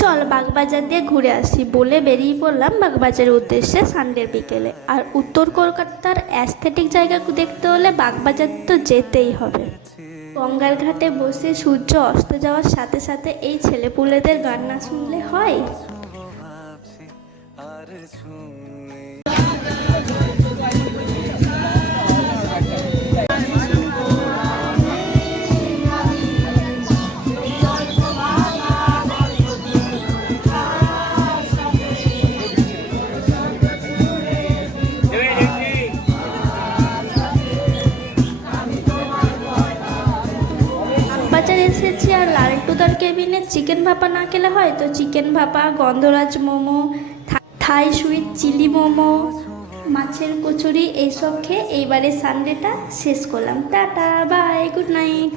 চল বাগবাজার দিয়ে ঘুরে আসি বলে বেরিয়ে পড়লাম বাগবাজারের উদ্দেশ্যে সানডের বিকেলে। আর উত্তর কলকাতার অ্যাস্থেটিক জায়গা দেখতে হলে বাগবাজার তো যেতেই হবে। গঙ্গার ঘাটে বসে সূর্য অস্ত যাওয়ার সাথে সাথে এই ছেলেপুলেদের গান না শুনলে হয়। বাজারে এসেছি আর লালটুদার কেবিনে চিকেন ভাপা না খেলে হয়, তো চিকেন ভাপা, গন্ধরাজ momo, Thai sweet chilli momo, মাছের কচুরি এইসব খেয়ে এইবারে সানডেটা শেষ করলাম। Tata, bye, good night.